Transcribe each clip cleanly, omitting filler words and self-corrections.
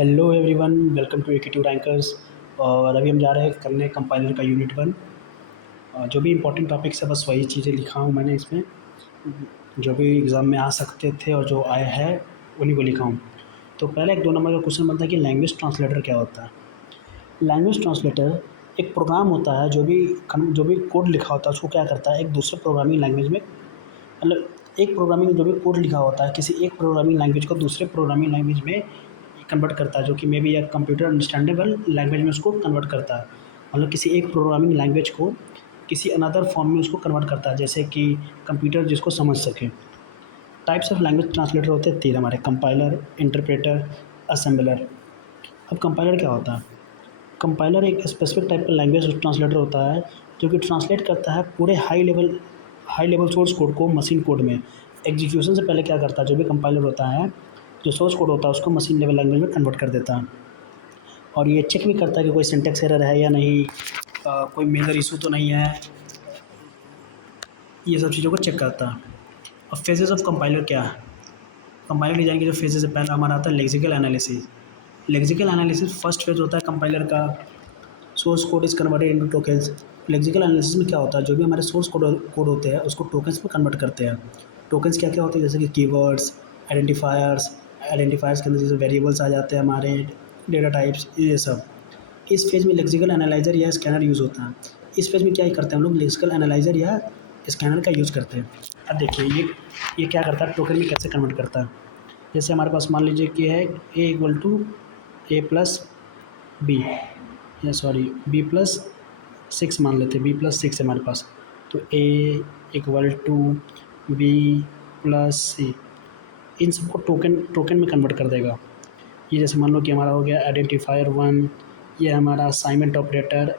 Hello everyone, welcome to Aptitude Rankers. और अभी हम जा रहे हैं करने कंपाइलर का यूनिट 1। जो भी इंपॉर्टेंट टॉपिक्स है बस वही चीज़ें लिखा हूँ मैंने इसमें, जो भी एग्ज़ाम में आ सकते थे और जो आए हैं उन्हीं को लिखा हूँ। तो पहले एक 2 नंबर का क्वेश्चन बनता है कि लैंग्वेज ट्रांसलेटर क्या होता है। लैंग्वेज ट्रांसलेटर एक प्रोग्राम होता है, जो भी कोड लिखा होता है उसको क्या करता है, एक दूसरे प्रोग्रामिंग लैंग्वेज में, मतलब एक प्रोग्रामिंग जो भी कोड लिखा होता है किसी एक प्रोग्रामिंग लैंग्वेज को दूसरे प्रोग्रामिंग लैंग्वेज में कन्वर्ट करता है, जो कि मे बी या कंप्यूटर अंडरस्टैंडेबल लैंग्वेज में उसको कन्वर्ट करता है। मतलब किसी एक प्रोग्रामिंग लैंग्वेज को किसी अनदर फॉर्म में उसको कन्वर्ट करता है, जैसे कि कंप्यूटर जिसको समझ सके। टाइप्स ऑफ लैंग्वेज ट्रांसलेटर होते हैं 3 हमारे: कंपाइलर, इंटरप्रेटर, असेंबलर। अब कंपाइलर क्या होता है? कंपाइलर एक स्पेसिफिक टाइप का लैंग्वेज ट्रांसलेटर होता है जो कि ट्रांसलेट करता है पूरे हाई लेवल सोर्स कोड को मशीन कोड में। एग्जीक्यूशन से पहले क्या करता है, जो भी कंपाइलर होता है, जो सोर्स कोड होता है उसको मशीन लेवल लैंग्वेज में कन्वर्ट कर देता है। और ये चेक भी करता है कि कोई सिंटेक्स एरर है या नहीं, कोई मेजर इशू तो नहीं है, ये सब चीज़ों को चेक करता है। अब फेजेस ऑफ कंपाइलर क्या है? कंपाइलर डिजाइन के जो फेजेस है, पहला हमारा आता है lexical analysis. Lexical analysis first phase होता है कंपाइलर का। Source code is converted into tokens. Lexical analysis में क्या होता है, जो भी हमारे सोर्स कोड होते हैं उसको टोकन्स में कन्वर्ट करते हैं। टोकन्स क्या क्या होते हैं, जैसे कि कीवर्ड्स, आइडेंटिफायर्स। आइडेंटिफायर्स के अंदर जैसे वेरिएबल्स आ जाते हैं हमारे, डेटा टाइप्स, ये सब। इस फेज में लेक्सिकल एनालाइजर या स्कैनर यूज़ होता है। इस फेज में क्या करते हैं हम लोग, लेक्सिकल एनालाइजर या स्कैनर का यूज़ करते हैं। अब देखिए ये क्या करता है, टोकन में कैसे कन्वर्ट करता है। जैसे हमारे पास मान लीजिए कि है a equal to a plus b, या सॉरी बी प्लस 6 मान लेते हैं, बी प्लस 6 है हमारे पास। तो ए इक्वल टू बी प्लस सी, इन सबको टोकन टोकन में कन्वर्ट कर देगा। ये जैसे मान लो कि हमारा हो गया आइडेंटिफायर 1, ये हमारा असाइनमेंट ऑपरेटर।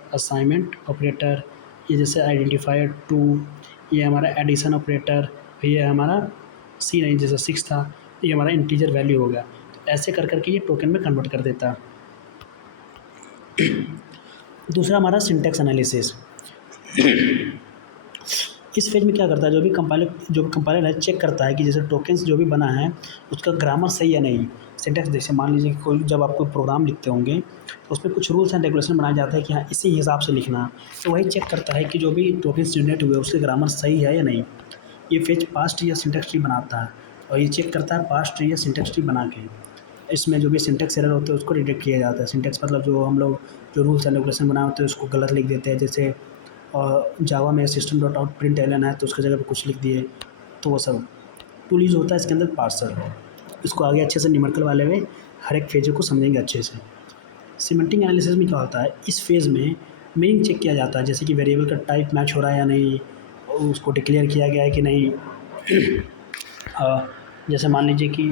ये जैसे आइडेंटिफायर 2, ये हमारा एडिशन ऑपरेटर। ये हमारा सी नहीं, जैसे 6 था, ये हमारा इंटीजर वैल्यू हो गया। तो ऐसे कर करके ये टोकन में कन्वर्ट कर देता है। दूसरा हमारा सिंटेक्स एनालिसिस। इस फेज में क्या करता है, जो भी कंपाइलर है चेक करता है कि जैसे टोकन्स जो भी बना है उसका ग्रामर सही है नहीं। सिंटेक्स जैसे मान लीजिए कि कोई, जब आप कोई प्रोग्राम लिखते होंगे तो उसमें कुछ रूल्स एंड रेगुलेशन बनाया जाता है कि हाँ इसी हिसाब से लिखना। तो वही चेक करता है कि जो भी टोकन्स जनरेट हुए उसके ग्रामर सही है या नहीं। ये फेज पास्ट ट्री या सिंटेक्स ट्री बनाता है, और ये चेक करता है पास्ट ट्री या सिंटेक्स ट्री बना के। इसमें जो भी सिंटेक्स एरर होते हैं उसको डिटेक्ट किया जाता है। सिंटेक्स मतलब जो हम लोग जो रूल्स एंड रेगुलेशन बनाए होते हैं उसको गलत लिख देते हैं। जैसे जावा में system dot out println है तो उसकी जगह पे कुछ लिख दिए, तो वो सब टूल यूज़ होता है इसके अंदर पार्सर। इसको आगे अच्छे से न्यूमेरिकल वाले में हर एक फेज को समझेंगे अच्छे से। सिमेंटिक एनालिसिस में क्या होता है, इस फेज़ में मीनिंग चेक किया जाता है, जैसे कि वेरिएबल का टाइप मैच हो रहा है या नहीं, और उसको डिक्लेयर किया गया है कि नहीं। जैसे मान लीजिए कि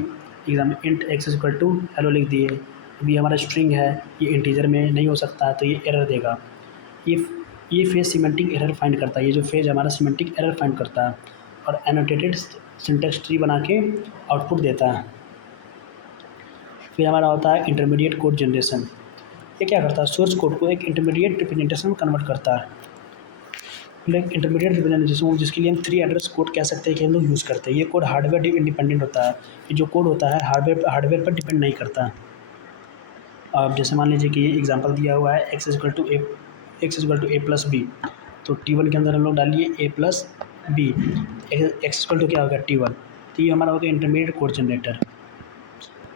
एग्जाम में int X equal to hello लिख दिए, अभी हमारा स्ट्रिंग है, ये इंटीजर में नहीं हो सकता है तो ये एरर देगा। ये ये फेज सिमेंटिक एरर फाइंड करता है। ये जो फेज हमारा सिमेंटिक एरर फाइंड करता है और एनोटेटेड सिंटेक्स ट्री बना के आउटपुट देता है। फिर हमारा होता है इंटरमीडिएट कोड जनरेशन। ये क्या करता है, सोर्स कोड को एक इंटरमीडिएट रिप्रेजेंटेशन में कन्वर्ट करता है। लाइक इंटरमीडिएट रिप्रेजेंटेशन जिसके लिए हम 3 एड्रेस कोड कह सकते हैं कि हम लोग यूज़ करते हैं। ये कोड हार्डवेयर इंडिपेंडेंट होता है। ये जो कोड होता है हार्डवेयर पर डिपेंड नहीं करता है। अब जैसे मान लीजिए कि ये एग्जांपल दिया हुआ है x equal to a plus b, तो T1 के अंदर हम लोग डालिए a plus b, x equal to क्या होगा T1। तो ये हमारा हो गया इंटरमीडिएट कोड जनरेटर।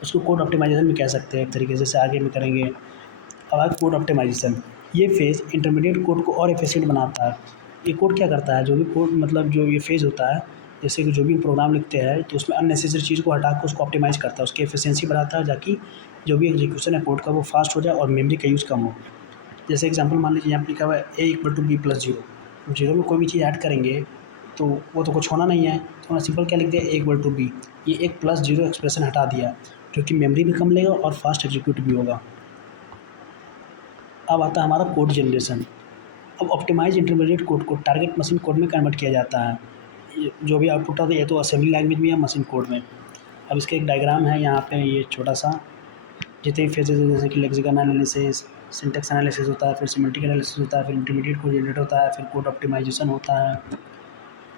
उसको कोड ऑप्टिमाइजेशन में कह सकते हैं एक तरीके से आगे में करेंगे। अब आगे कोड ऑप्टिमाइजेशन, ये फेज़ इंटरमीडिएट कोड को और एफिशिएंट बनाता है। ये कोड क्या करता है, जो भी कोड मतलब जो ये फेज़ होता है, जैसे कि जो भी प्रोग्राम लिखते हैं तो उसमें अननेसेसरी चीज़ को हटा के उसको ऑप्टिमाइज़ करता है, उसकी एफिशिएंसी बढ़ाता है ताकि जो भी एग्जीक्यूशन है कोड का वो फास्ट हो जाए और मेमोरी का यूज़ कम हो। जैसे एग्जांपल मान लीजिए यहाँ पे लिखा हुआ है a equal to b plus zero. Zero में कोई भी चीज़ ऐड करेंगे तो वो तो कुछ होना नहीं है, तो हमने सिंपल क्या लिख दिया, ए इक्वल टू बी। ये एक प्लस जीरो एक्सप्रेशन हटा दिया, जो कि मेमोरी भी कम लेगा और फास्ट एग्जीक्यूट भी होगा। अब आता है हमारा कोड जनरेशन। अब ऑप्टिमाइज इंटरमीडिएट कोड को टारगेट मशीन कोड में कन्वर्ट किया जाता है। ये जो भी आउटपुट आता है ये तो असेंबली लैंग्वेज में या मशीन कोड में। अब इसका एक डायग्राम है यहाँ पे, ये छोटा सा, जितने भी फेजेज है जैसे कि लेक्सिकल एनालिसिस, सिंटेक्स एनालिसिस होता है, फिर सिमेंटिक एनालिसिस होता है, फिर इंटरमीडिएट कोड जनरेट होता है, फिर कोड ऑप्टिमाइजेशन होता है,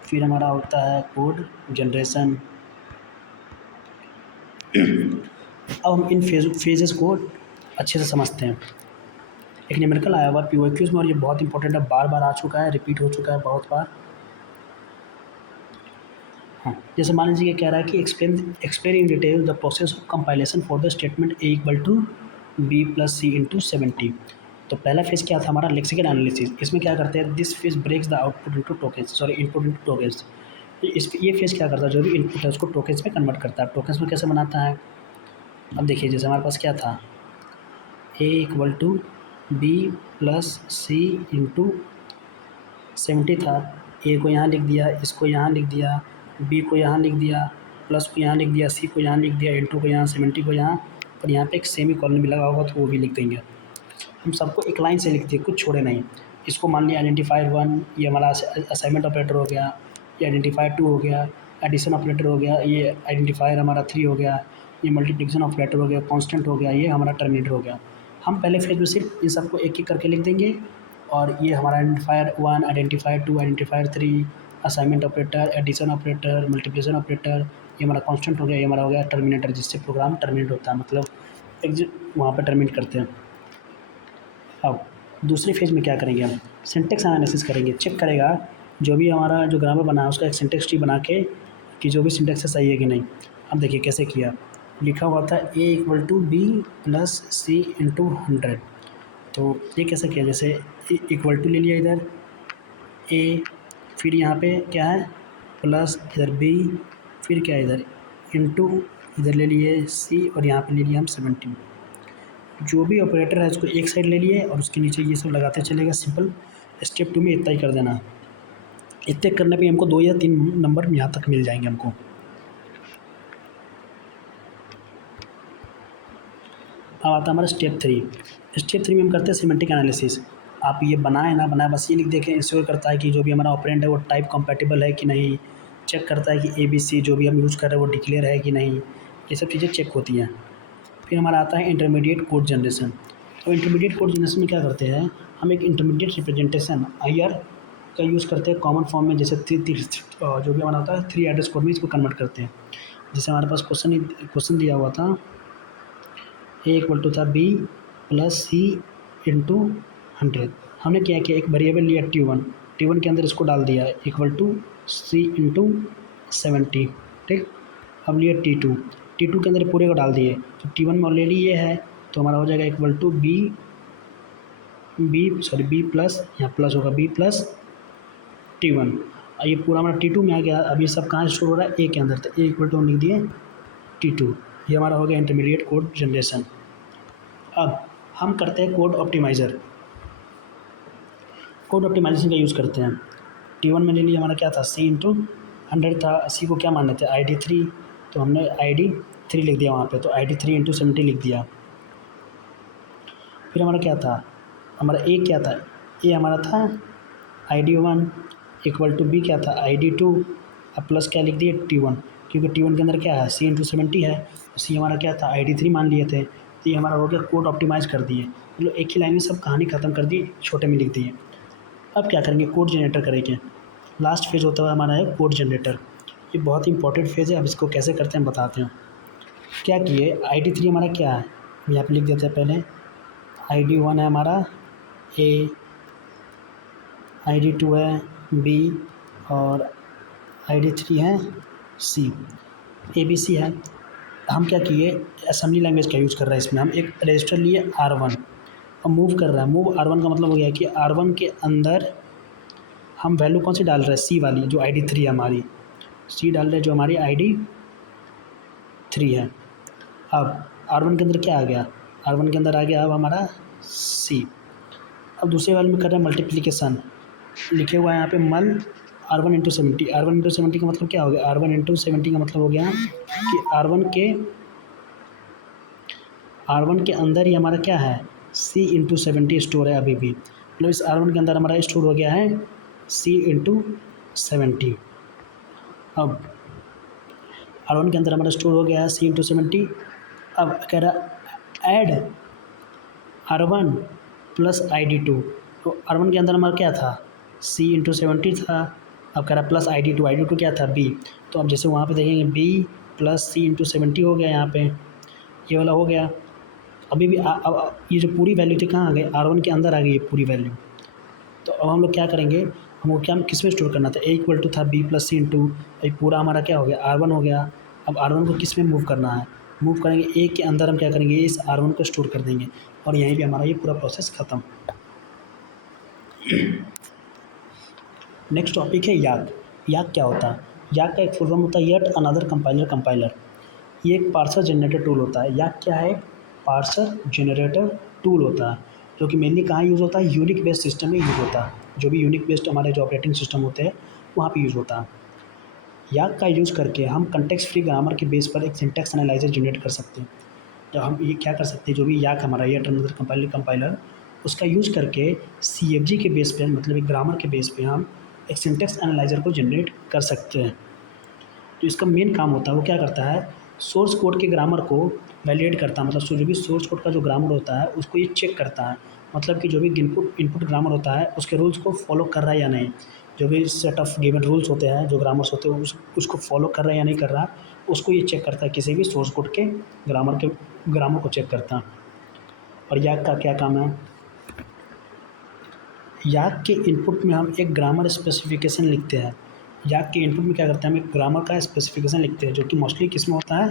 फिर हमारा होता है कोड जनरेशन। अब हम इन फेजेस को अच्छे से समझते हैं। एक न्यूमेरिकल आया हुआ POQs में, और ये बहुत इंपॉर्टेंट है, बार बार आ चुका है, रिपीट हो चुका है बहुत बार। हाँ, जैसे मान लीजिए कह रहा है कि explain in detail the process of compilation for the statement A equal to B plus C into 70। तो पहला फेज क्या था हमारा, लेक्सिकल एनालिसिस। इसमें क्या करते हैं, this phase breaks the output into tokens, sorry input into tokens. ये फेज क्या करता है, जो भी इनपुट है उसको टोकन्स में कन्वर्ट करता है। टोकन्स में कैसे बनाता है, अब देखिए जैसे हमारे पास क्या था, A equal to B plus C into 70 था। A को यहाँ लिख दिया, इसको यहाँ लिख दिया, B को यहाँ लिख दिया, प्लस को यहाँ लिख दिया, C को यहाँ लिख दिया, इंटू को यहाँ, 70 को यहाँ, और यहाँ पे एक सेमी कॉलन भी लगा होगा तो वो भी लिख देंगे। हम सबको एक लाइन से लिख दिए, कुछ छोड़े नहीं। इसको मान लिया आइडेंटिफायर 1, ये हमारा असाइनमेंट ऑपरेटर हो गया, ये आइडेंटिफायर 2 हो गया, एडिशन ऑपरेटर हो गया, ये आइडेंटिफायर हमारा 3 हो गया, ये मल्टीप्लिकेशन ऑपरेटर हो गया, कांस्टेंट हो गया, ये हमारा टर्मिनेटर हो गया। हम पहले फेज में सिर्फ इन सबको एक एक करके लिख देंगे, और ये हमारा identifier 1, identifier 2, identifier 3, assignment operator, addition operator, multiplication operator, ये हमारा कांस्टेंट हो गया, ये हमारा हो गया टर्मिनेटर, जिससे प्रोग्राम टर्मिनेट होता है, मतलब एग्जिट वहाँ पर टर्मिनेट करते हैं। अब दूसरे फेज में क्या करेंगे, हम सिंटेक्स एनालिसिस करेंगे, चेक करेगा जो भी हमारा जो ग्रामर बना है उसका एक सिंटेक्स ट्री बना के कि जो भी सिंटेक्स है सही है कि नहीं। अब देखिए कैसे किया, लिखा हुआ था A equal to B plus C into 100। तो ये कैसे किया, जैसे इक्वल टू ले लिया इधर A, फिर यहाँ पे क्या है प्लस, इधर B, फिर क्या है इधर इंटू, इधर ले लिए C, और यहाँ पे ले लिया हम 70। जो भी ऑपरेटर है उसको एक साइड ले लिए और उसके नीचे ये सब लगाते चलेगा। सिंपल स्टेप 2 में इतना ही कर देना। इतने करने पे हमको 2 या 3 नंबर यहाँ तक मिल जाएंगे हमको। अब आता है हमारा स्टेप 3। स्टेप 3 में हम करते हैं सिमेंटिक एनालिसिस। आप ये बनाए ना बनाए बस ये लिख देखें, इंश्योर करता है कि जो भी हमारा ऑपरेंड है वो टाइप कंपैटिबल है कि नहीं, चेक करता है कि ABC जो भी हम यूज़ कर रहे हैं वो डिक्लेयर है कि नहीं, ये सब चीज़ें चेक होती हैं। फिर हमारा आता है इंटरमीडिएट कोड जनरेशन। तो इंटरमीडिएट कोड जनरेशन में क्या करते हैं, हम एक इंटरमीडिएट रिप्रेजेंटेशन IR का यूज़ करते हैं कॉमन फॉर्म में, जैसे जो भी हमारा होता है 3 एड्रेस कोड में इसको कन्वर्ट करते हैं। जैसे हमारे पास क्वेश्चन दिया हुआ था, A इक्वल टू था B प्लस C इंटू 100। हमने क्या किया, एक वेरिएबल लिया T1 के अंदर इसको डाल दिया इक्वल टू C इंटू 70। ठीक, अब लिया T2 के अंदर पूरे को डाल दिए, तो T1 में ऑलरेडी ये है तो हमारा हो जाएगा इक्वल टू B प्लस, यहाँ प्लस होगा B प्लस T1। ये पूरा हमारा T2 में आ गया। अब ये सब कहाँ स्टोर हो रहा है, A के अंदर, तो A इक्वल टू हम लिख दिए T2। ये हमारा हो गया इंटरमीडिएट कोड जनरेशन। अब हम करते हैं कोड ऑप्टिमाइज़र। कोड ऑप्टिमाइजेशन का यूज़ करते हैं। T1 में ले लिया हमारा क्या था, C इंटू 100 था, C को क्या मान लेते हैं ID3, तो हमने ID3 लिख दिया वहाँ पे, तो ID3 इंटू 70 लिख दिया। फिर हमारा क्या था, हमारा A क्या था, A हमारा था ID1 इक्वल टू B क्या था ID2, अब प्लस क्या लिख दिए T1, क्योंकि T1 के अंदर क्या है C इंटू 70 है, तो C हमारा क्या था ID3 मान लिए थे। तो ये हमारा हो गया कोड ऑप्टिमाइज़ कर दिए, मतलब एक ही लाइन में सब कहानी ख़त्म कर दी, छोटे में लिख दिए। अब क्या करेंगे, कोड जनरेटर करेंगे। लास्ट फेज होता है हमारा है कोड जनरेटर। ये बहुत ही इंपॉर्टेंट फेज़ है। अब इसको कैसे करते हैं हम बताते हैं। क्या किए, ID3 हमारा क्या है, यहाँ पे लिख देते हैं पहले। ID1 है हमारा A, ID2 है B, और ID3 है C, ABC है। हम क्या किए, असेंबली लैंग्वेज का यूज़ कर रहा है इसमें। हम एक रजिस्टर लिए R1 और मूव कर रहा है। मूव R1 का मतलब हो गया कि R1 के अंदर हम वैल्यू कौन सी डाल रहे हैं, C वाली, जो ID3 है हमारी, C डाल रहे हैं जो हमारी ID3 है। अब R1 के अंदर क्या आ गया, R1 के अंदर आ गया अब हमारा C। अब दूसरे वाले में कर रहे हैं मल्टीप्लिकेशन, लिखे हुआ है यहाँ पे मल R1 इंटू 70। R1 इंटू 70 का मतलब क्या हो गया, R1 इंटू 70 का मतलब हो गया कि R1 के अंदर ही हमारा क्या है, C इंटू 70 स्टोर है अभी भी, मतलब इस R1 के अंदर हमारा स्टोर हो गया है C इंटू 70। अब R1 के अंदर हमारा स्टोर हो गया है C इंटू 70। अब कह रहा ऐड R1 प्लस ID2, तो R1 के अंदर हमारा क्या था, C इंटू 70 था। अब कह रहा प्लस ID2 क्या था B, तो अब जैसे वहाँ पे देखेंगे B प्लस C इंटू 70 हो गया यहाँ पे। ये वाला हो गया। अभी भी अब ये जो पूरी वैल्यू थी कहाँ आ गई, R1 के अंदर आ गई ये पूरी वैल्यू। तो अब हम लोग क्या करेंगे, हमको क्या किस में स्टोर करना था, A इक्वल टू था B प्लस सी इंटू, ये पूरा हमारा क्या हो गया R1 हो गया। अब R1 को किस में मूव करना है, मूव करेंगे A के अंदर, हम क्या करेंगे इस R1 को स्टोर कर देंगे और यहीं पे हमारा ये पूरा प्रोसेस ख़त्म। नेक्स्ट टॉपिक है याक। याक क्या होता है, याक का एक फुल फॉर्म होता है येट अनदर कंपाइलर कंपाइलर। ये एक पार्सर जनरेटर टूल होता है। याक क्या है, पार्सर जनरेटर टूल होता है, जो कि मेनली कहाँ यूज़ होता है, यूनिक बेस्ड सिस्टम में यूज़ होता है। जो भी यूनिक बेस्ड हमारे जो ऑपरेटिंग सिस्टम होते हैं वहाँ पे यूज़ होता है। याक का यूज़ करके हम कंटेक्स्ट फ्री ग्रामर के बेस पर एक सिंटैक्स एनालाइजर जनरेट कर सकते हैं। तो हम ये क्या कर सकते हैं, जो भी याक हमारा येट अनदर कंपाइलर कंपाइलर, उसका यूज़ करके CFG के बेस पे, मतलब एक ग्रामर के बेस पे हम एक सिंटैक्स एनालाइजर को जनरेट कर सकते हैं। तो इसका मेन काम होता है, वो क्या करता है, सोर्स कोड के ग्रामर को वैलिडेट करता है। मतलब जो भी सोर्स कोड का जो ग्रामर होता है उसको ये चेक करता है, मतलब कि जो भी इनपुट ग्रामर होता है उसके रूल्स को फॉलो कर रहा है या नहीं। जो भी सेट ऑफ गिवन रूल्स होते हैं, जो ग्रामर्स होते हैं उसको फॉलो कर रहा है या नहीं कर रहा, उसको ये चेक करता है। किसी भी सोर्स कोड के ग्रामर को चेक करता है। और याक का क्या काम है, याक के इनपुट में हम एक ग्रामर स्पेसिफिकेशन लिखते हैं। याक के इनपुट में क्या करते हैं, हम एक ग्रामर का स्पेसिफिकेशन लिखते हैं, जो कि मोस्टली किस में होता है,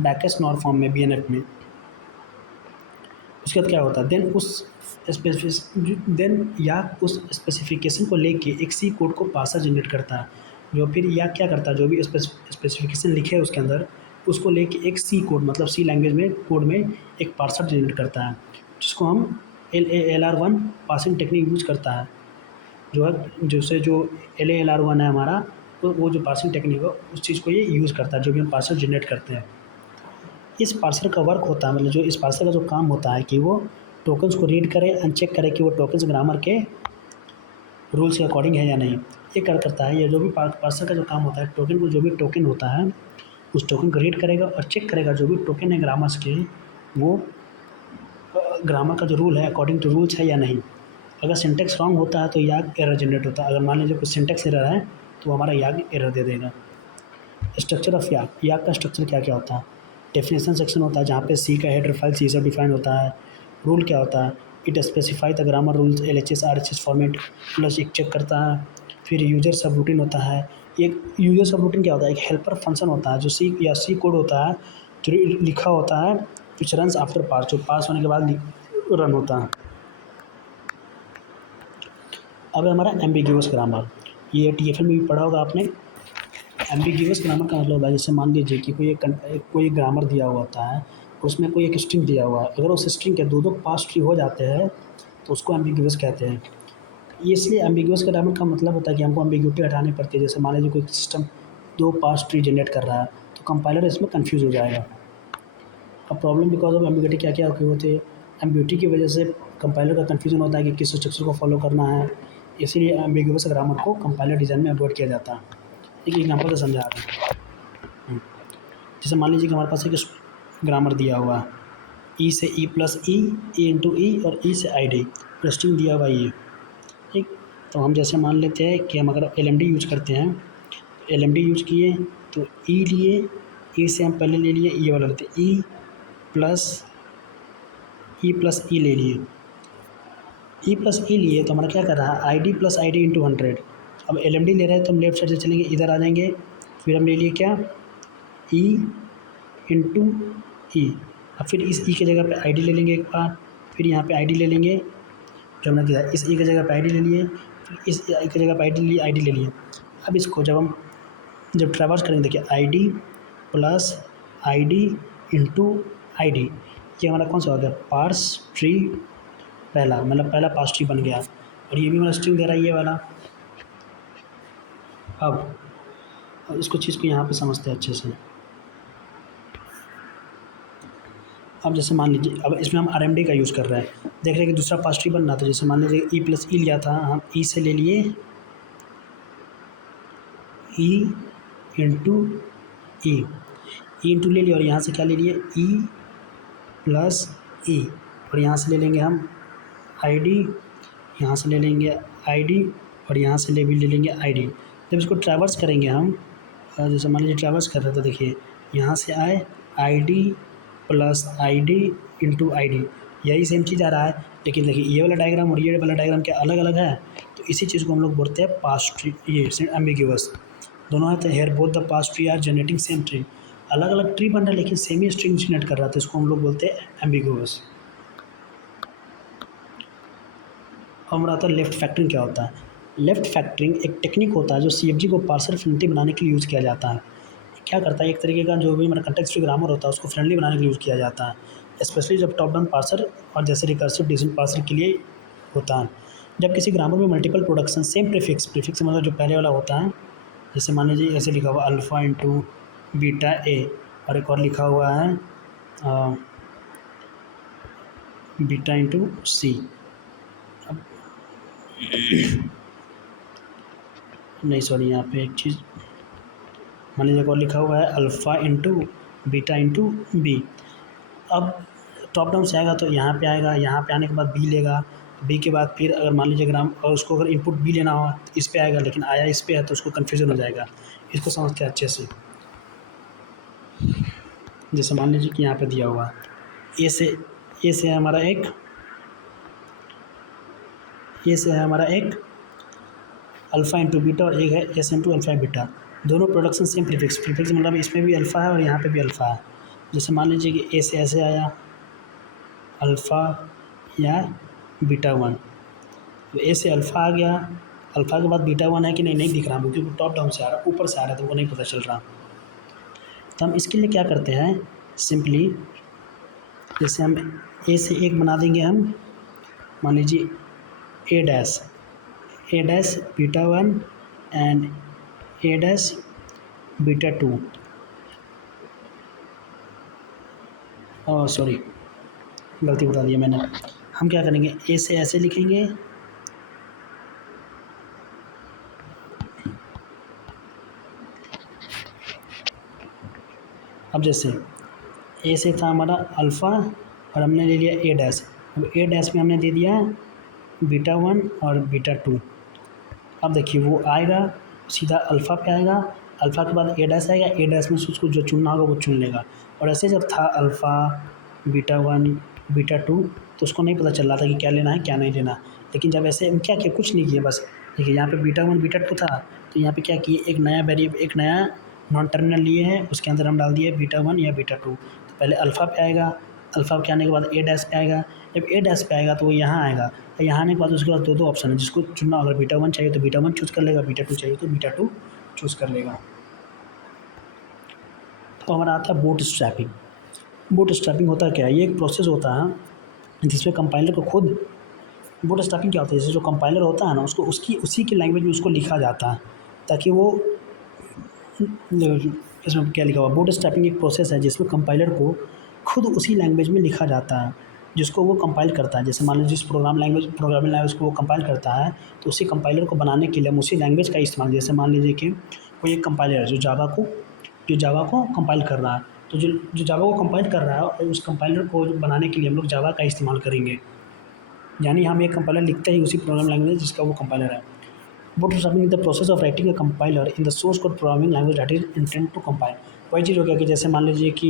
बैकएस नॉर फॉर्म में, BNF में। उसके बाद क्या होता है, देन याक उस स्पेसिफिकेशन को लेके एक सी कोड को पार्सर जनरेट करता है। जो फिर याक क्या करता है, जो भी स्पेसिफिकेशन लिखे है उसके अंदर, उसको लेके एक सी कोड, मतलब सी लैंग्वेज में कोड में एक पार्सर जनरेट करता है, जिसको हम LALR1 पार्सिंग टेक्निक यूज करता है। जो है जैसे जो LALR1 है हमारा, तो वो जो पार्सिंग टेक्निक है उस चीज़ को ये यूज़ करता है, जो भी हम पार्सर जनरेट करते हैं। इस पार्सर का वर्क होता है, मतलब जो इस पार्सर का जो काम होता है कि वो टोकन्स को रीड करे, अनचेक करे कि वो टोकन्स ग्रामर के रूल्स के अकॉर्डिंग है या नहीं। ये कर करता है, ये जो भी पार्सर का जो काम होता है, टोकन को, जो भी टोकन होता है उस टोकन को रीड करेगा और चेक करेगा जो भी टोकन है ग्रामर्स के, वो ग्रामर का जो रूल है अकॉर्डिंग टू रूल्स है या नहीं। अगर सिंटेक्स रॉन्ग होता है तो याक एरर जनरेट होता है। अगर मान लीजिए कुछ सिंटेक्स एरर है तो हमारा याक एरर दे देगा। स्ट्रक्चर ऑफ याक का स्ट्रक्चर क्या क्या होता है, डेफिनेशन सेक्शन होता है जहाँ पे सी का हेडर फाइल सी से डिफाइन होता है। रूल क्या होता है, it specify the grammar rules LHS RHS format, plus एक चेक करता है। फिर यूजर सब रूटीन होता है। एक यूजर सब रूटीन क्या होता है, एक हेल्पर फंक्शन होता है जो सी कोड होता है, जो लिखा होता है, विच रन्स आफ्टर पार्स, जो पास होने के बाद रन होता है। अब हमारा एम्बिग्यूअस ग्रामर, ये TFL में भी पढ़ा होगा आपने। एम्बिग्यूअस ग्रामर का मतलब होता है, जैसे मान लीजिए कि कोई ग्रामर दिया हुआ होता है, उसमें कोई एक स्ट्रिंग दिया हुआ है, अगर उस स्ट्रिंग के दो पास ट्री हो जाते हैं तो उसको एम्बिग्यूअस कहते हैं। ये इसलिए एम्बिग्यूअस ग्रामर का मतलब होता है कि हमको एम्बिग्यूटी हटानी पड़ती है। जैसे मान लीजिए कोई सिस्टम दो पास ट्री जनरेट कर रहा है तो कंपाइलर इसमें कन्फ्यूज़ हो जाएगा। अब प्रॉब्लम बिकॉज ऑफ एम्बिग्यूटी क्या क्या होती है, एम्बिग्यूटी की वजह से कंपाइलर का कन्फ्यूजन होता है कि किस स्ट्रक्चर को फॉलो करना है। इसीलिए एम्बिग्यूअस ग्रामर को कंपाइलर डिज़ाइन में अवॉइड किया जाता है। एक एग्जाम्पल से समझा रहा हूँ। जैसे मान लीजिए कि हमारे पास एक ग्रामर दिया हुआ है, ई से ई प्लस ई, ई इंटू ई और ई से आई डी, स्ट्रिंग दिया हुआ ये, ठीक। तो हम जैसे मान लेते हैं कि हम अगर LMD यूज करते हैं, LMD यूज किए तो ई लिए, ई से हम पहले ले लिए ये वाला लेते ई प्लस ई ले लिए, ई प्लस ई लिए तो हमारा क्या कर रहा है, I D plus I D into 100। अब LMD ले रहे हैं तो हम लेफ्ट साइड से चलेंगे, इधर आ जाएंगे, फिर हम ले लिए क्या, ई इंटू ई। अब फिर इस ई की जगह पे ID ले लेंगे एक बार, फिर यहाँ पे ID ले लेंगे, जो हमने दिया इस ई की जगह पे ID ले लिए, फिर इस ई की जगह पे ID ले लिए। अब इसको जब ट्रैवर्स करेंगे, देखिए ID plus ID into ID, ये हमारा कौन सा हो गया, पार्स ट्री पहला, मतलब पहला पार्स ट्री बन गया। और ये भी हमारा स्ट्रिंग दे रहा है ये वाला। अब इसको चीज़ को यहाँ पे समझते हैं अच्छे से। अब जैसे मान लीजिए, अब इसमें हम RMD का यूज़ कर रहे हैं, देख रहे हैं कि दूसरा पास ट्री बन रहा था। जैसे मान लीजिए ई प्लस ई लिया था, हम ई से ले लिए ई इंटू ई, इंटू ले लिया और यहाँ से क्या ले लिए ई प्लस ई, और यहाँ से ले लेंगे हम ID, यहाँ से ले लेंगे ID और यहाँ से भी ले लेंगे ID। जब इसको ट्रैवर्स करेंगे हम, जैसे मान लीजिए ट्रैवर्स कर रहे थे, देखिए यहाँ से आए ID plus I D into I D, यही सेम चीज़ आ रहा है। लेकिन देखिए ये वाला डायग्राम और ये वाला डायग्राम क्या अलग अलग है, तो इसी चीज़ को हम लोग बोलते हैं पास ट्री, ये एम्बिग्यूअस। दोनों है तो here both the parse tree are generating same tree, अलग अलग ट्री बन रहा है लेकिन सेम ही स्ट्रिंग जनरेट कर रहा था, इसको हम लोग बोलते हैं एम्बिग्यूअस। अब हमारा आता है लेफ्ट फैक्टरिंग क्या होता है। लेफ्ट फैक्टरिंग एक टेक्निक होता है जो CFG को पार्सर फ्रेंडली बनाने के लिए यूज़ किया जाता है। क्या करता है, एक तरीके का जो भी हमारा कंटेक्स्ट फ्री ग्रामर होता है उसको फ्रेंडली बनाने के लिए यूज़ किया जाता है, स्पेशली जब टॉप डाउन पार्सर और जैसे रिकर्सिव डिसीजन पार्सर के लिए होता है। जब किसी ग्रामर में मल्टीपल प्रोडक्शन सेम प्रीफिक्स मतलब जो पहले वाला होता है, जैसे मान लीजिए ऐसे लिखा हुआ अल्फ़ा इंटू बीटा ए, और एक और लिखा हुआ है बीटा इंटू सी। नहीं सॉरी, यहाँ पे एक चीज़ मान लीजिए और लिखा हुआ है alpha into beta into B. अब टॉप डाउन से आएगा तो यहाँ पे आएगा, यहाँ पे आने के बाद बी लेगा, बी के बाद फिर अगर मान लीजिए ग्राम और उसको अगर इनपुट बी लेना हो तो इस पे आएगा, लेकिन आया इस पे है तो उसको कन्फ्यूजन हो जाएगा। इसको समझते हैं अच्छे से। जैसे मान लीजिए कि यहाँ पे दिया हुआ ए से हमारा एक अल्फ़ा इंटू बीटा और एक है एस इंटू अल्फ़ा बीटा, दोनों प्रोडक्शन सेम प्रीफिक्स मतलब इसमें भी अल्फ़ा है और यहाँ पे भी अल्फ़ा है। जैसे मान लीजिए कि ए से ऐसे आया अल्फ़ा या बीटा 1, तो ए से अल्फ़ा आ गया, अल्फ़ा के बाद बीटा 1 है कि नहीं दिख रहा क्योंकि टॉप डाउन से आ रहा है, ऊपर से आ रहा है तो वो नहीं पता चल रहा। तो हम इसके लिए क्या करते हैं, सिंपली जैसे हम ए से एक बना देंगे, हम मान लीजिए a dash beta 1 and a dash beta 2, और सॉरी गलती बता दी मैंने। हम क्या करेंगे, ए से ऐसे लिखेंगे, अब जैसे ए से था हमारा अल्फ़ा और हमने ले लिया ए डैश, अब ए डैश में हमने दे दिया बीटा 1 और बीटा 2। अब देखिए वो आएगा सीधा अल्फ़ा पे आएगा, अल्फ़ा के बाद ए डैश आएगा, ए डैश में से उसको जो चुनना होगा वो चुन लेगा। और ऐसे जब था अल्फ़ा बीटा 1 बीटा 2 तो उसको नहीं पता चल रहा था कि क्या लेना है क्या नहीं लेना। लेकिन जब ऐसे क्या किया, कुछ नहीं किया, बस देखिए यहाँ पे बीटा 1 बीटा 2 था तो यहाँ पे क्या किए, एक नया नॉन टर्मिनल लिए हैं, उसके अंदर हम डाल दिए बीटा 1 या बीटा 2। तो पहले अल्फ़ा पे आएगा, अल्फ़ा पे आने के बाद ए डैश पे आएगा, जब ए डैश पे आएगा तो वो यहाँ आएगा, और यहाँ आने के बाद उसके बाद दो ऑप्शन है जिसको चुनना, अगर बीटा 1 चाहिए तो बीटा 1 चूज़ कर लेगा, बीटा 2 चाहिए तो बीटा 2 चूज़ कर लेगा। तो हमारा आता है बूट स्ट्रैपिंग होता है क्या, ये एक प्रोसेस होता है जिसमें कंपाइलर को खुद, बूट स्ट्रैपिंग क्या होता है, जैसे जो कंपाइलर होता है ना उसको उसी की लैंग्वेज में उसको लिखा जाता है ताकि वो, इसमें क्या लिखा हुआ, बूट स्ट्रैपिंग एक प्रोसेस है जिसमें कंपाइलर को खुद उसी लैंग्वेज में लिखा जाता है जिसको वो कंपाइल करता है। जैसे मान लीजिए जिस प्रोग्रामिंग लैंग्वेज को वो कंपाइल करता है तो उसी कंपाइलर को बनाने के लिए हम उसी लैंग्वेज का इस्तेमाल, जैसे मान लीजिए कि कोई एक कंपाइलर है जो जावा को कंपाइल कर रहा है, तो जो जावा को कंपाइल कर रहा है और उस कंपाइलर को बनाने के लिए हम लोग जावा का इस्तेमाल करेंगे, यानी हम एक कंपाइलर लिखते हैं उसी प्रोग्रामिंग लैंग्वेज जिसका वो कंपाइलर है। Bootstrapping is the process of writing a compiler in the source code programming language that is intended to compile। वही चीज़ हो गया कि जैसे मान लीजिए कि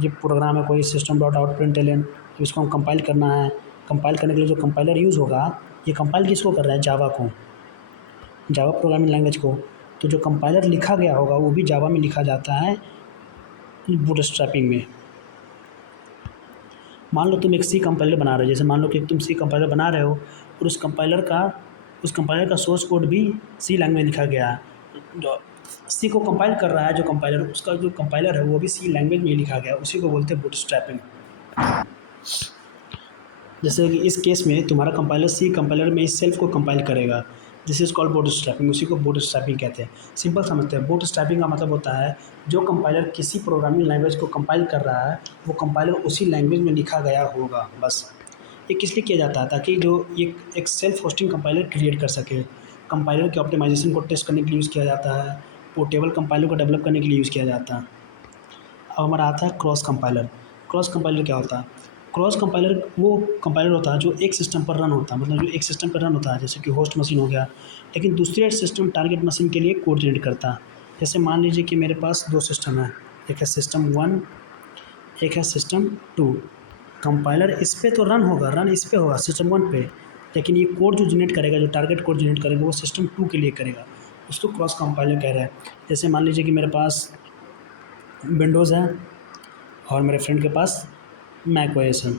ये प्रोग्राम है कोई सिस्टम डॉट आउट प्रिंटलन, इसको हम कंपाइल करना है, कंपाइल करने के लिए जो कंपाइलर यूज़ होगा, ये कंपाइल किसको कर रहा है, जावा प्रोग्रामिंग लैंग्वेज को। तो जो कंपाइलर लिखा गया होगा वो भी जावा में लिखा जाता है बूटस्ट्रैपिंग में। मान लो तुम एक सी कंपाइलर बना रहे हो, जैसे मान लो कि तुम सी कंपाइलर बना रहे हो और उस कंपाइलर का सोर्स कोड भी सी लैंग्वेज लिखा गया है, जो सी को कंपाइल कर रहा है जो कंपाइलर, उसका जो कंपाइलर है वो भी सी लैंग्वेज में लिखा गया है, उसी को बोलते हैं बूटस्ट्रैपिंग। जैसे कि इस केस में तुम्हारा कंपाइलर सी कंपाइलर में इस सेल्फ को कंपाइल करेगा, दिस इज कॉल्ड बूटस्ट्रैपिंग, उसी को बूटस्ट्रैपिंग कहते हैं। सिंपल समझते हैं, बूटस्ट्रैपिंग का मतलब होता है जो कंपाइलर किसी प्रोग्रामिंग लैंग्वेज को कंपाइल कर रहा है वो कंपाइलर उसी लैंग्वेज में लिखा गया होगा, बस। ये किस लिए किया जाता है, ताकि जो एक सेल्फ होस्टिंग कंपाइलर क्रिएट कर सके। कंपाइलर के ऑप्टिमाइजेशन को टेस्ट करने के लिए यूज़ किया जाता है, पोर्टेबल कंपाइलर को डेवलप करने के लिए यूज़ किया जाता है। अब हमारा आता है क्रॉस कंपाइलर क्या होता है, क्रॉस कंपाइलर वो कंपाइलर होता है जो एक सिस्टम पर रन होता है, मतलब जो एक सिस्टम पर रन होता है जैसे कि होस्ट मशीन हो गया, लेकिन दूसरे सिस्टम टारगेट मशीन के लिए कोड जनरेट करता है। जैसे मान लीजिए कि मेरे पास दो सिस्टम है, एक है सिस्टम 1, एक है सिस्टम 2। कंपाइलर इस पे तो रन इस पे होगा सिस्टम 1 पे, लेकिन ये कोड जो जनरेट करेगा, जो टारगेट कोड जनरेट करेगा वो सिस्टम 2 के लिए करेगा। उसको क्रॉस कंपाइलर कह रहा है। जैसे मान लीजिए कि मेरे पास विंडोज़ है और मेरे फ्रेंड के पास मैक ओएस है।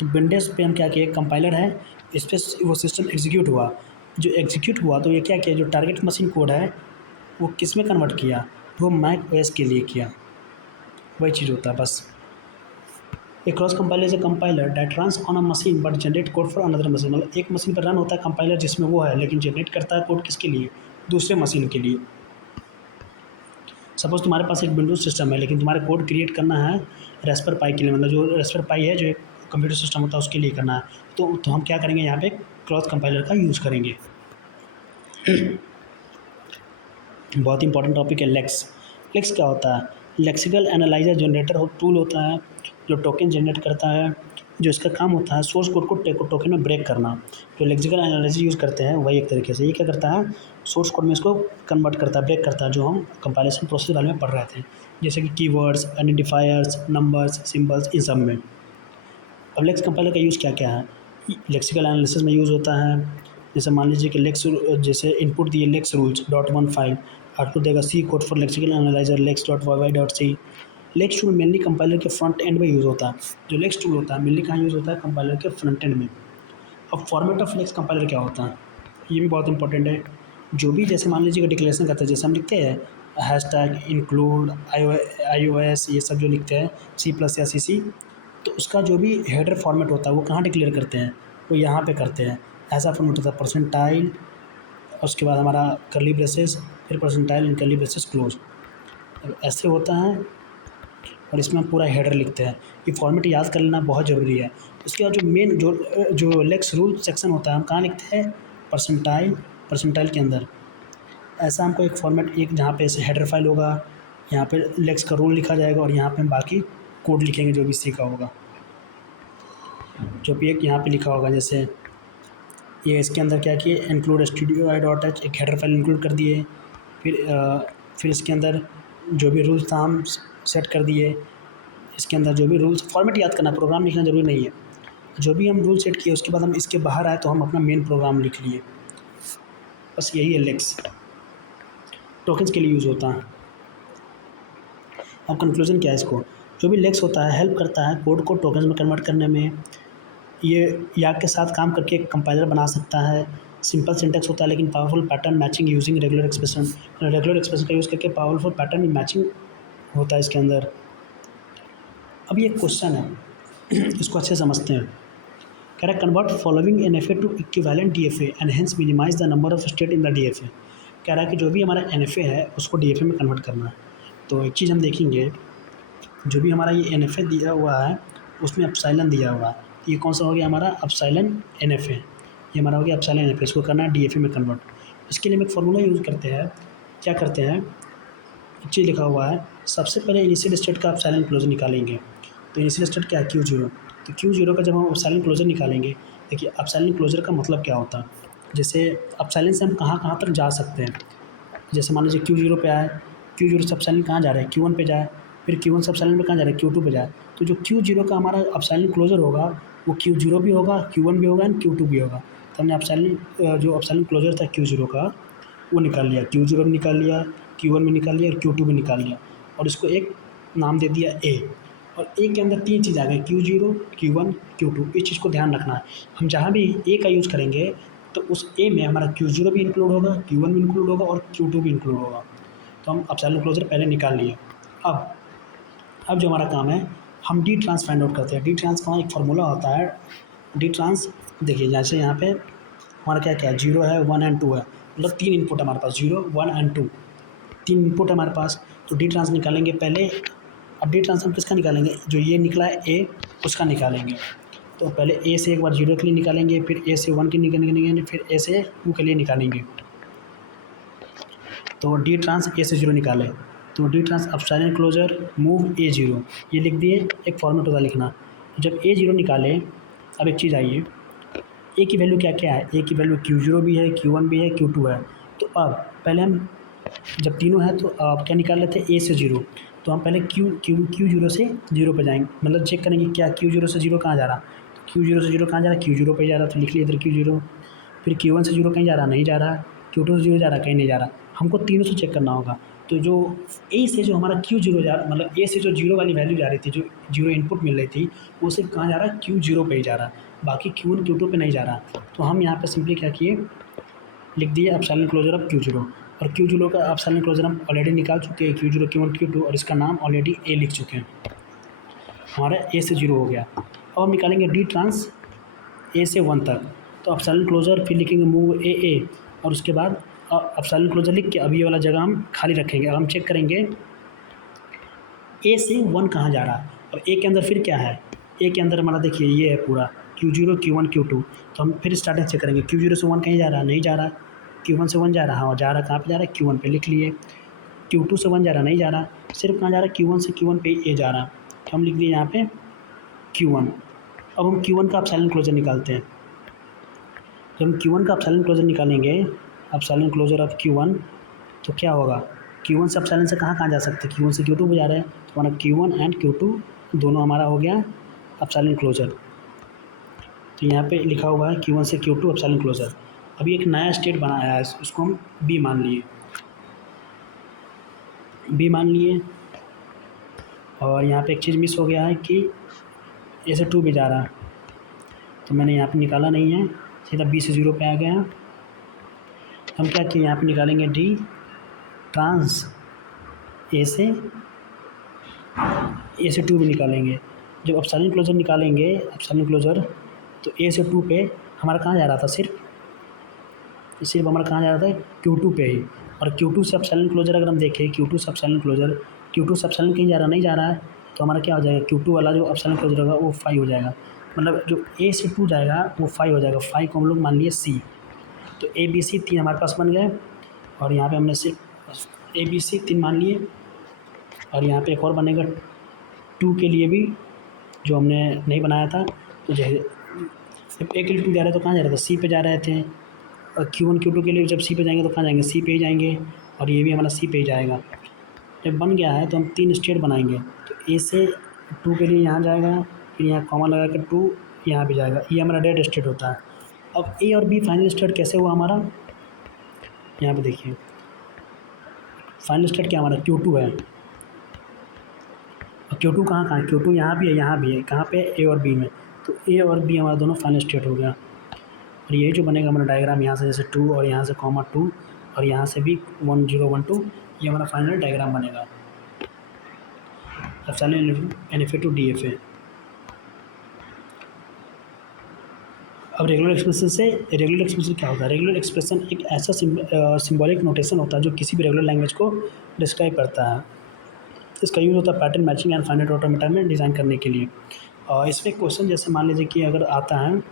तो विंडोज़ पे हम क्या किए, कंपाइलर है, इस पर वो सिस्टम एग्जीक्यूट हुआ। जो एग्जीक्यूट हुआ तो ये क्या किया, जो टारगेट मशीन कोड है वो किस में कन्वर्ट किया, वो मैक ओएस के लिए किया। वही चीज़ होता है बस। A cross compiler is a compiler that runs on a machine but generate code for another machine. मतलब एक मशीन पर रन होता है कंपाइलर जिसमें वो है, लेकिन जनरेट करता है कोड किसके लिए, दूसरे मशीन के लिए। सपोज तुम्हारे पास एक विंडोज सिस्टम है, लेकिन तुम्हारे कोड क्रिएट करना है रेस्पर पाई के लिए, मतलब जो रेस्पर पाई है जो एक कंप्यूटर सिस्टम होता है उसके लिए करना है। तो हम क्या करेंगे, यहाँ पे क्रॉस कंपाइलर का यूज़ करेंगे। बहुत इंपॉर्टेंट टॉपिक है लेक्स। लेक्स क्या होता है, लेक्सिकल एनालाइजर जनरेटर टूल होता है जो टोकन जनरेट करता है। जो इसका काम होता है सोर्स कोड को टोकन में ब्रेक करना। जो लेक्सिकल एनालाइजर यूज़ करते हैं वही एक तरीके से ये क्या करता है, सोर्स कोड में इसको कन्वर्ट करता है, ब्रेक करता है, जो हम कंपाइलेशन प्रोसेस वाले में पढ़ रहे थे, जैसे कि कीवर्ड्स, आइडेंटिफायर्स, नंबर्स, सिंबल्स, इन सब में। अब लेक्स कंपाइलर का यूज़ क्या क्या है, लेक्सिकल एनालिसिस में यूज़ होता है। जैसे मान लीजिए कि लेक्स, जैसे इनपुट दिए लेक्स रूल्स .15, आउटपुट देगा C code for lexical analyser lex dot Y Y dot C. Lex tool mainly compiler के फ्रंट एंड में यूज़ होता है। जो लेक्स टूल होता है मेनली कहाँ यूज़ होता है, कंपाइलर के फ्रंट एंड में। अब फॉर्मेट ऑफ लेक्स कंपाइलर क्या होता है, ये भी बहुत इंपॉर्टेंट है। जो भी जैसे मान लीजिए कि डिक्लेरेशन करते हैं, जैसे हम लिखते हैं हैशटैग इंक्लूड iOS, ये सब जो लिखते हैं C+ या CC, तो उसका जो भी हेडर फॉर्मेट होता है वो कहाँ डिक्लेयर करते हैं, वो यहाँ पे करते हैं। ऐसा फॉर्मेट होता है परसेंटाइल, उसके बाद हमारा कर्ली ब्रेसेस, फिर percentile and curly braces close, ऐसे होता है। और इसमें हम पूरा हेडर लिखते हैं। ये फॉर्मेट याद कर लेना बहुत ज़रूरी है। उसके बाद जो मेन जो लेक्स रूल सेक्शन होता है हम कहाँ लिखते हैं, परसेंटाइल के अंदर। ऐसा हमको एक फॉर्मेट, एक जहाँ पे ऐसे हेडर फाइल होगा, यहाँ पे लेक्स का रूल लिखा जाएगा और यहाँ पे हम बाकी कोड लिखेंगे जो भी सीखा होगा, जो भी एक यहाँ पे लिखा होगा। जैसे ये इसके अंदर क्या किए, इंक्लूड stdio.h, एक हेडर फाइल इंक्लूड कर दिए। फिर इसके अंदर जो भी रूल्स था हम सेट कर दिए। इसके अंदर जो भी रूल्स, फॉर्मेट याद करना, प्रोग्राम लिखना ज़रूरी नहीं है। जो भी हम रूल सेट किए उसके बाद हम इसके बाहर आए तो हम अपना मेन प्रोग्राम लिख लिए। बस यही है लेक्स, टोकन्स के लिए यूज़ होता है। अब कंक्लूजन क्या है इसको, जो भी लेक्स होता है हेल्प करता है कोड को टोकन्स में कन्वर्ट करने में। ये याक के साथ काम करके एक कंपाइलर बना सकता है। सिंपल सिंटेक्स होता है लेकिन powerful pattern matching using regular expression का यूज़ करके पावरफुल पैटर्न मैचिंग होता है इसके अंदर। अब ये क्वेश्चन है इसको अच्छे समझते हैं। कह रहा है convert following NFA to equivalent DFA and hence minimise the number of state in the DFA। कह रहा है कि जो भी हमारा NFA है उसको DFA में कन्वर्ट करना है। तो एक चीज़ हम देखेंगे, जो भी हमारा ये NFA दिया हुआ है उसमें एप्सिलॉन दिया हुआ है। ये कौन सा हो गया हमारा, एप्सिलॉन NFA, ये हमारा हो गया एप्सिलॉन NFA। इसको करना है DFA में कन्वर्ट। इसके लिए हम एक फार्मूला यूज़ करते हैं। क्या करते हैं, एक चीज़ लिखा हुआ है, सबसे पहले इनिशियल स्टेट का एप्सिलॉन क्लोजर निकालेंगे। तो इनिशियल स्टेट क्या है, Q0। तो Q0 का जब हम एप्सिलॉन क्लोजर निकालेंगे, देखिए एप्सिलॉन क्लोजर का मतलब क्या होता है, जैसे एप्सिलॉन से हम कहाँ कहाँ तक जा सकते हैं। जैसे मान लीजिए Q0 पे आए, Q0 से एप्सिलॉन कहाँ जा रहा है, Q1 पे जाए, फिर Q1 से एप्सिलॉन पे कहाँ जा रहा है, Q2 पे जाए। तो जो Q0 का हमारा एप्सिलॉन क्लोजर होगा वो Q0 भी होगा, Q1 भी होगा एंड Q2 भी होगा। तो हमने एप्सिलॉन जो एप्सिलॉन क्लोजर था Q0 का वो निकाल लिया, Q0 भी निकाल लिया, Q1 भी निकाल लिया और Q2 भी निकाल लिया, और इसको एक नाम दे दिया A। और ए के अंदर तीन चीज़ आ गई, Q0, Q1, Q2। इस चीज़ को ध्यान रखना है। हम जहाँ भी ए का यूज़ करेंगे तो उस ए में हमारा Q0 भी इंक्लूड होगा, Q1 भी इंक्लूड होगा और Q2 भी इंक्लूड होगा। तो हम एप्सिलॉन क्लोजर पहले निकाल लिए। अब जो हमारा काम है, हम डी ट्रांस फाइंड आउट करते हैं। डी ट्रांस का एक फार्मूला होता है। डी ट्रांस देखिए, जैसे यहाँ पे हमारा क्या क्या है, 0 है, 1 एंड 2 है, मतलब तीन इनपुट हमारे पास, 0, 1 एंड 2, तीन इनपुट है हमारे पास। तो डी ट्रांस निकालेंगे पहले। अब डी ट्रांस हम किसका निकालेंगे, जो ये निकला है ए उसका निकालेंगे। तो पहले ए से एक बार 0 के लिए निकालेंगे, फिर ए से 1 के निकालेंगे, फिर ए से 2 के लिए निकालेंगे। तो डी ट्रांस ए से 0 निकाले, तो D trans epsilon closure move A0, ये लिख दिए। एक फॉर्मेट होता है लिखना। जब A0 निकाले, अब एक चीज़ आइए, ए की वैल्यू क्या क्या है, ए की वैल्यू Q0 भी है, Q1 भी है, Q2 है। तो अब पहले हम जब तीनों है तो आप क्या निकाल लेते हैं, A से 0। तो हम पहले क्यू जीरो से जीरो पे जाएंगे, मतलब चेक करेंगे क्या क्यू जीरो से जीरो कहाँ जा रहा, तो क्यू जीरो से जीरो कहाँ जा रहा है, क्यू जीरो पे जा रहा, तो लिख लिया इधर क्यू जीरो। फिर क्यू वन से जीरो कहीं जा रहा, नहीं जा रहा। क्यू टू से जीरो जा रहा, कहीं नहीं जा रहा। हमको तीनों से चेक करना होगा। तो जो ए से जो हमारा क्यू जीरो जा, मतलब ए से जो जीरो वाली वैल्यू जा रही थी, जो जीरो इनपुट मिल रही थी, वो सिर्फ कहाँ जा रहा है, क्यू जीरो पे ही जा रहा, बाकी क्यू वन क्यू टू पे नहीं जा रहा। तो हम यहाँ पे सिंपली क्या किए, लिख दिए epsilon closure of Q zero. और क्यू जीरो का एप्सिलॉन क्लोजर हम ऑलरेडी निकाल चुके हैं, Q zero Q one Q two, और इसका नाम ऑलरेडी ए लिख चुके हैं, हमारा ए से जीरो हो गया। अब हम निकालेंगे डी ट्रांस ए से वन तक। तो एप्सिलॉन क्लोजर, फिर लिखेंगे मूव ए, और उसके बाद एप्सिलॉन क्लोजर लिख के अब ये वाला जगह हम खाली रखेंगे। अब हम चेक करेंगे ए से वन कहाँ जा रहा है, और ए के अंदर फिर क्या है, ए के अंदर हमारा देखिए ये है पूरा Q zero Q one Q two. तो हम फिर स्टार्टिंग चेक करेंगे, क्यू जीरो से वन कहीं जा रहा, नहीं जा रहा। क्यू वन से वन जा रहा, हाँ जा रहा, कहाँ पे जा रहा है, क्यू वन पे लिख लिए। क्यू टू से वन जा रहा, नहीं जा रहा, सिर्फ कहाँ जा रहा है, क्यू वन से क्यू वन पे ए जा रहा, तो हम लिख दिए यहाँ पे क्यू वन। अब हम क्यू वन का एप्सिलॉन क्लोजर निकालते हैं। जब हम क्यू वन का एप्सिलॉन क्लोजर निकालेंगे, epsilon closure of Q one, तो क्या होगा, क्यू वन से एप्सिलॉन से कहाँ कहाँ जा सकते हैं, क्यू वन से क्यू टू पे जा रहे हैं, तो हमारा Q one and Q two दोनों हमारा हो गया एप्सिलॉन क्लोजर। तो यहाँ पे लिखा हुआ है क्यू वन से क्यू टू एप्सिलॉन क्लोजर। अभी एक नया स्टेट बनाया है, उसको हम बी मान लिए, बी मान लिए। और यहाँ पे एक चीज़ मिस हो गया है कि ए से टू भी जा रहा है, तो मैंने यहाँ पे निकाला नहीं है, सीधा बी से जीरो पे आ गया। हम क्या किए, यहाँ पे निकालेंगे डी ट्रांस ए से टू भी निकालेंगे। जब एप्सिलॉन क्लोजर निकालेंगे, एप्सिलॉन क्लोजर, तो ए से टू पे हमारा कहाँ जा रहा था, सिर्फ हमारा कहाँ जा रहा था, क्यू टू पे ही। और क्यू टू से एप्सिलॉन क्लोजर अगर हम देखें, क्यू टू से एप्सिलॉन क्लोजर, क्यू टू से एप्सिलॉन कहीं जा रहा, नहीं जा रहा है, तो हमारा क्या हो जाएगा, क्यू टू वाला जो एप्सिलॉन क्लोजर होगा वो 5 हो जाएगा, मतलब जो ए से टू जाएगा वो 5 हो जाएगा। 5 को हम लोग मान लिए सी। तो ए बी सी 3 हमारे पास बन गए, और यहाँ पे हमने सिर्फ ए बी सी 3 मान लिए। और यहाँ पे एक और बनेगा 2 के लिए भी, जो हमने नहीं बनाया था। तो जैसे जब ए के लिए 2 जा रहे तो कहाँ जा रहे थे, सी पे जा रहे थे। और क्यू वन क्यू टू के लिए जब सी पे जाएंगे तो कहाँ जाएंगे, सी पे ही जाएंगे, और ये भी हमारा सी पे ही जाएगा। जब बन गया है तो हम 3 स्टेट बनाएंगे। तो ए से 2 के लिए यहाँ जाएगा, फिर यहाँ कॉमा लगा कर 2 यहाँ भी जाएगा, ये हमारा डेड स्टेट होता है। अब ए और बी फाइनल स्टेट कैसे हुआ हमारा, यहाँ पे देखिए फाइनल स्टेट क्या हमारा क्यू टू है। और क्यू टू कहाँ है, क्यू टू यहाँ भी है, यहाँ भी है, कहाँ पे, ए और बी में। तो ए और बी हमारा दोनों फाइनल स्टेट हो गया। और ये जो बनेगा हमारा डायग्राम, यहाँ से जैसे 2 और यहाँ से कॉमा 2 और यहाँ से भी 1 0 1 2, ये हमारा फाइनल डायग्राम बनेगा एप्सिलॉन NFA टू DFA। अब रेगुलर एक्सप्रेशन क्या होता है, रेगुलर एक्सप्रेशन एक ऐसा सिंबॉलिक नोटेशन होता है जो किसी भी रेगुलर लैंग्वेज को डिस्क्राइब करता है। इसका यूज़ होता है pattern matching and finite automata में डिज़ाइन करने के लिए। और इसमें क्वेश्चन जैसे मान लीजिए कि अगर आता है,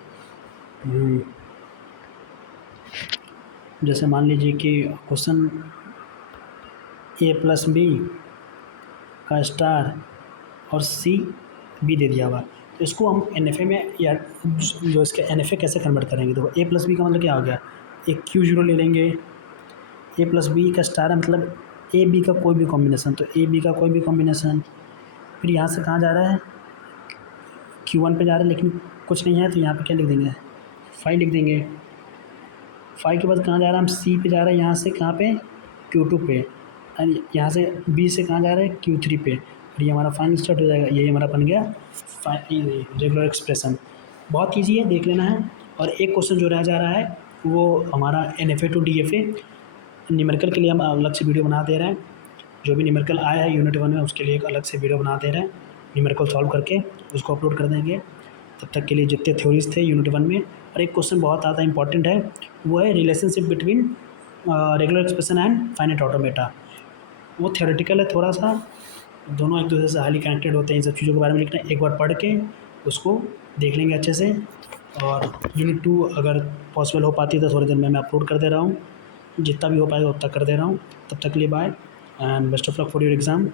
जैसे मान लीजिए कि क्वेश्चन ए प्लस बी का स्टार और सी बी दे दिया हुआ, तो इसको हम NFA में, या जो इसका NFA कैसे कन्वर्ट करेंगे। तो ए प्लस बी का मतलब क्या हो गया, एक क्यू जीरो ले लेंगे, ए प्लस बी का स्टार है मतलब ए बी का कोई भी कॉम्बिनेशन, तो ए बी का कोई भी कॉम्बिनेशन। फिर यहाँ से कहाँ जा रहा है, क्यू वन पे जा रहा है, लेकिन कुछ नहीं है तो यहाँ पे क्या लिख देंगे, 5 लिख देंगे। 5 के बाद कहाँ जा रहा है, हम सी पे जा रहे हैं, यहाँ से कहाँ पे, Q2 पे, और यहाँ से बी से कहाँ जा रहे हैं, Q3 पे। और ये हमारा फाइनल स्टार्ट हो जाएगा, ये हमारा बन गया रेगुलर एक्सप्रेशन। बहुत ईजी है, देख लेना है। और एक क्वेश्चन जो रह जा रहा है वो हमारा NFA टू DFA न्यूमेरिकल के लिए हम अलग से वीडियो बना दे रहे हैं। जो भी न्यूमेरिकल आया है यूनिट 1 में उसके लिए एक अलग से वीडियो बना दे रहे हैं, न्यूमेरिकल सॉल्व करके उसको अपलोड कर देंगे। तब तक के लिए जितने थ्योरीज थे यूनिट 1 में, और एक क्वेश्चन बहुत ज़्यादा इंपॉर्टेंट है, वो है relationship between regular expression and finite automata. वो थियोरेटिकल है थोड़ा सा, दोनों एक दूसरे से हाईली कनेक्टेड होते हैं। इन सब चीज़ों के बारे में लिखना, एक बार पढ़ के उसको देख लेंगे अच्छे से। और यूनिट 2 अगर पॉसिबल हो पाती है तो थोड़ी देर में मैं अपलोड कर दे रहा हूँ, जितना भी हो पाएगा उतना कर दे रहा हूँ। तब तक के लिए bye and best of luck for your exam.